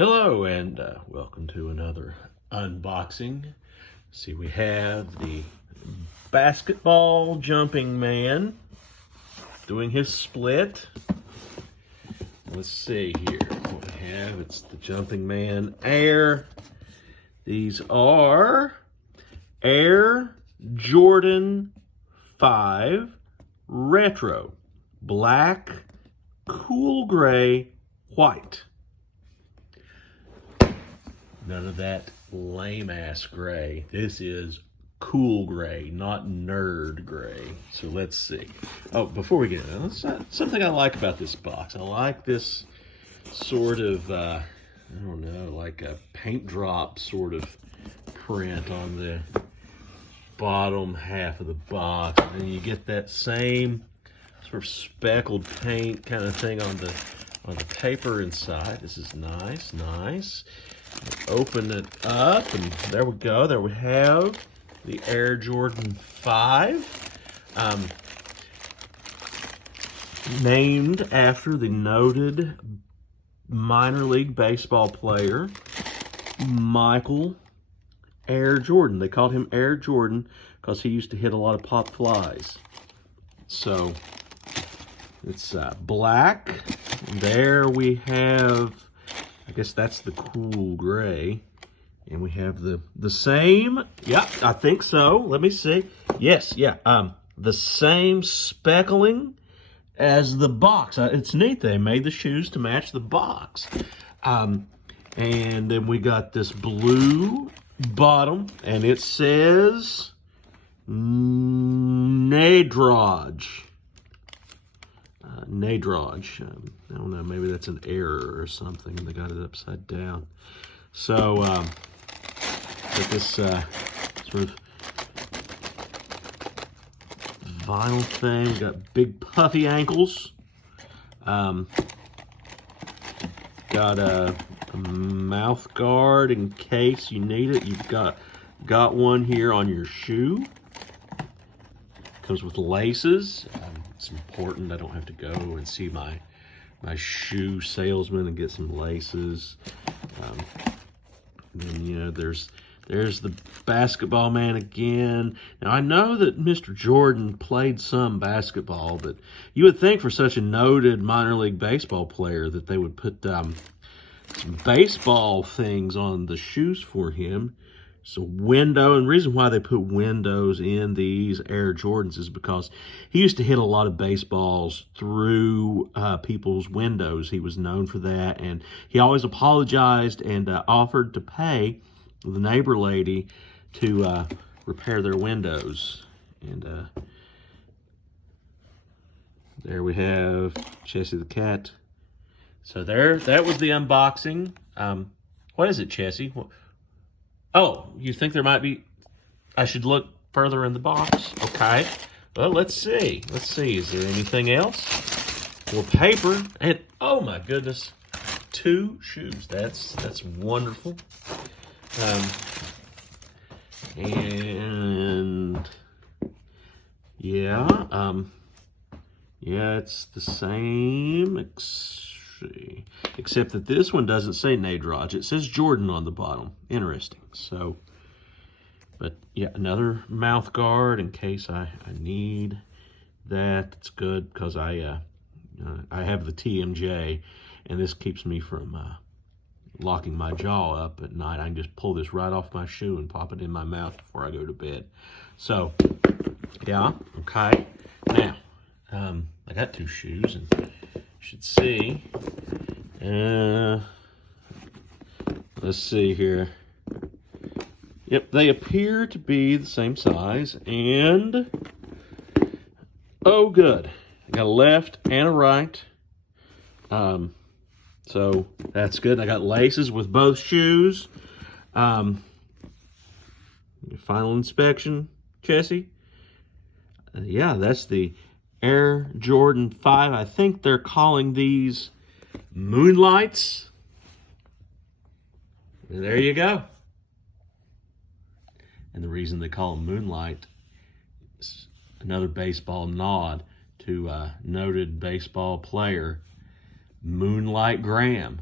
Hello and welcome to another unboxing. See, we have the basketball jumping man doing his split. Let's see here what we have. It's the jumping man Air. These are Air Jordan 5 Retro, black, cool gray, white. None of that lame-ass gray. This is cool gray, not nerd gray. So let's see. Oh, before we get into it, something I like about this box. I like this sort of, I don't know, like a paint drop sort of print on the bottom half of the box. And then you get that same sort of speckled paint kind of thing on the paper inside. This is nice, nice. Open it up, and there we go. There we have the Air Jordan 5, named after the noted minor league baseball player Michael Air Jordan. They called him Air Jordan because he used to hit a lot of pop flies. So it's black. There we have, I guess that's the cool gray. And we have the same, yeah, I think so. Let me see. Yes, yeah, the same speckling as the box. It's neat, they made the shoes to match the box. And then we got this blue bottom, and it says Nadraj. Nadraj. I don't know, maybe that's an error or something. They got it upside down. So, got this sort of vinyl thing. We got big puffy ankles. Got a mouth guard in case you need it. You've got one here on your shoe. Comes with laces. It's important. I don't have to go and see my shoe salesman and get some laces. Then, you know, there's the basketball man again. Now, I know that Mr. Jordan played some basketball, but you would think for such a noted minor league baseball player that they would put some baseball things on the shoes for him. So window, and the reason why they put windows in these Air Jordans is because he used to hit a lot of baseballs through people's windows. He was known for that, and he always apologized and offered to pay the neighbor lady to repair their windows. And there we have Chessie the cat. So that was the unboxing. What is it, Chessie? Oh, you think there might be, I should look further in the box? Okay. Well, let's see. Let's see. Is there anything else? More paper. And, oh my goodness, 2 shoes. That's wonderful. And, yeah, yeah, it's the same, except that this one doesn't say Nadraj. It says Jordan on the bottom. Interesting. So, but yeah, another mouth guard in case I need that. It's good because I have the TMJ, and this keeps me from locking my jaw up at night. I can just pull this right off my shoe and pop it in my mouth before I go to bed. So, yeah, okay. Now, I got 2 shoes, and you should see. Let's see here. Yep, they appear to be the same size, and oh, good. I got a left and a right. So that's good. I got laces with both shoes. Final inspection, Chessie. Yeah, that's the Air Jordan 5. I think they're calling these Moonlights. And there you go. And the reason they call them Moonlight is another baseball nod to noted baseball player Moonlight Graham.